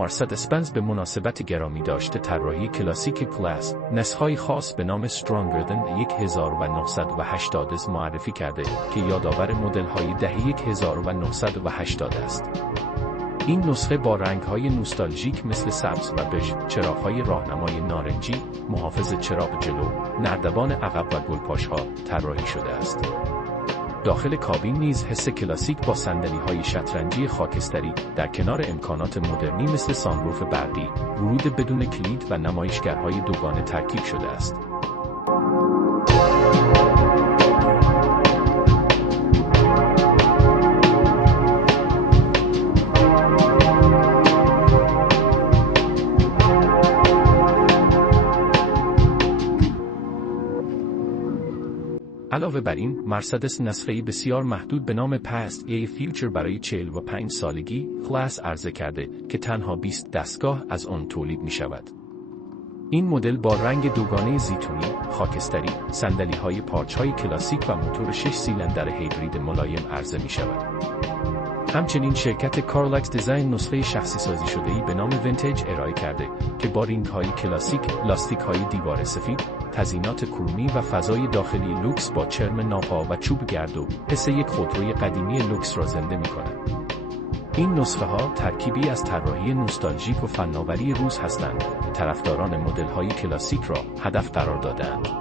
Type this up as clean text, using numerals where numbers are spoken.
مرسدس بنز به مناسبت گرامی داشته طراحی کلاسیک کلاس نسخه‌های خاص به نام Stronger Than 1980 معرفی کرده که یادآور مدل‌های دهه 1980 است. این نسخه با رنگ‌های نوستالژیک مثل سبز و بژ، چراغ‌های راهنمای نارنجی، محافظ چراغ جلو، نردبان عقب و گلپاش‌ها طراحی شده است. داخل کابین نیز حس کلاسیک با صندلی‌های شطرنجی خاکستری در کنار امکانات مدرنی مثل سانروف برقی، ورود بدون کلید و نمایشگرهای دوگانه ترکیب شده است. علاوه بر این، مرسدس نسخه‌ای بسیار محدود به نام Past A Future برای 45 سالگی کلاس عرضه کرده که تنها 20 دستگاه از آن تولید می شود. این مدل با رنگ دوگانه زیتونی، خاکستری، صندلی‌های پارچ‌های کلاسیک و موتور 6 سیلندر هیبرید ملایم عرضه می شود. همچنین شرکت کارلکس دیزاین نسخه شخصی سازی شده‌ای به نام ونتیج ارائه کرده که با رینگ‌های کلاسیک، لاستیک‌های دیوار سفید، تزیینات کرومی و فضای داخلی لوکس با چرم ناپا و چوب گردو، حس یک خودروی قدیمی لوکس را زنده می‌کند. این نسخه‌ها ترکیبی از طراحی نوستالژیک و فناوری روز هستند که طرفداران مدل‌های کلاسیک را هدف قرار داده‌اند.